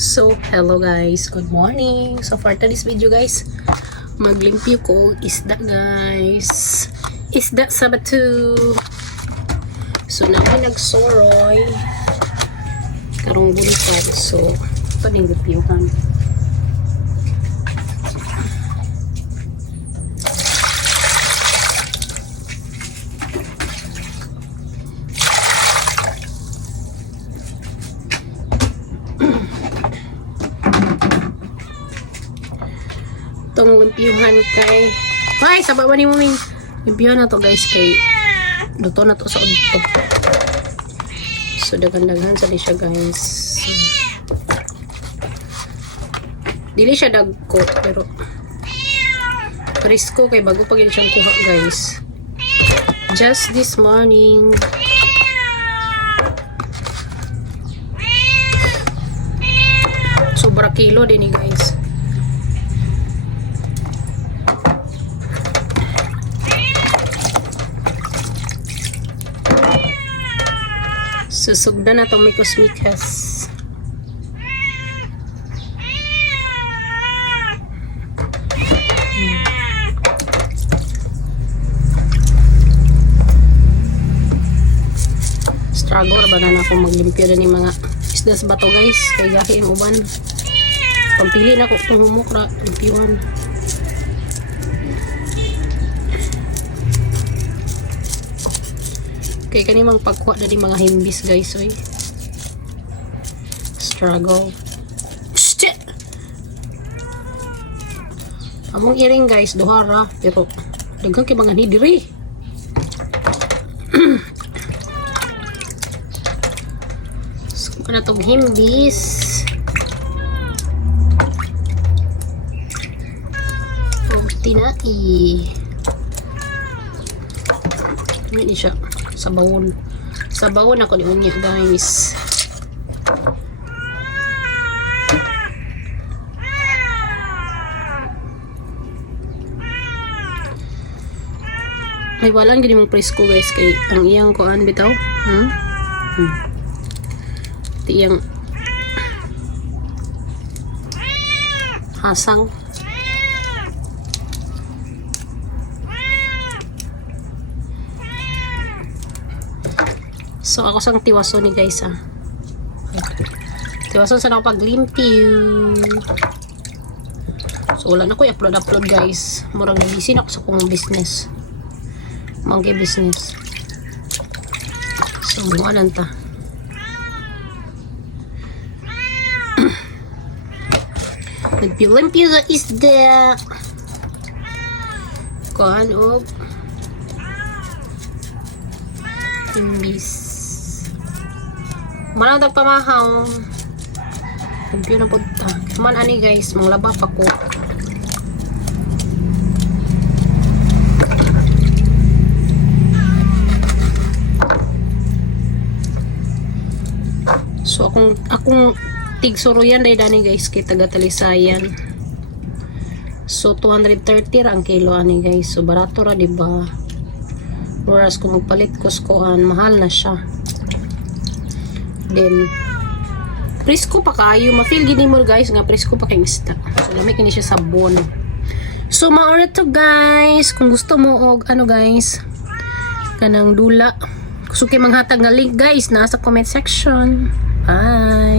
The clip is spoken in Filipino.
So, hello guys, good morning. So for today's video guys, maglimpyo ko isda guys. Isda sa batu. So namin nagsoroy karong bulikan. So paning limpyuhan. Itong limpyuhan kay ay sabaw ni mo ming limpyuhan na to guys kay luto na to sa udto. So daghan-daghan sa siya guys. Dili siya dagko pero presko kay bago pa gyud siyang kuha guys. Just this morning. Sobra kilo din ni guys. Susugda na itong mikos-mikas. Struggle ba na ako maglimpyo na ni mga isda sa bato guys. Kaya gahi ang uban. Pampili na ako itong humukra. Limpyuhan. Kaya kanimang pagkuha na di mga himbis guys oy. Struggle. Shit! Among iring guys duhara pero daghang kay mga hidiri. So kana tong himbis. Og tinai. Ini siya. Sa bawon ako ni unya guys. Ay walang gini mong presko guys kay ang iyang kuan bitaw tiyang hasang. So ako sang tiwaso ni guys tiwaso sa ako paglimpyo. So wala na ko i-upload guys. Murag na-busy na ako sa kong business. Monkey business. So mga ta. Limpyo sa isda. Kuhan og imbis. Manang tagpamahaw. Limpyo na po ta. Man ani guys, manglaba pa ko. So akong tigsuruyan day dani guys kay taga Talisayan. So 230 ra ang kilo ani guys. So barato ra di ba? Whereas kung magpalit ko skohan, mahal na siya. Then presko pa kayo, ma-feel gini mo guys nga presko pa kay isda. So dami kini siya sabon. So maura to guys, kung gusto mo og ano guys, kanang dula. Gusto kay manghatag nga link guys, nasa comment section. Bye.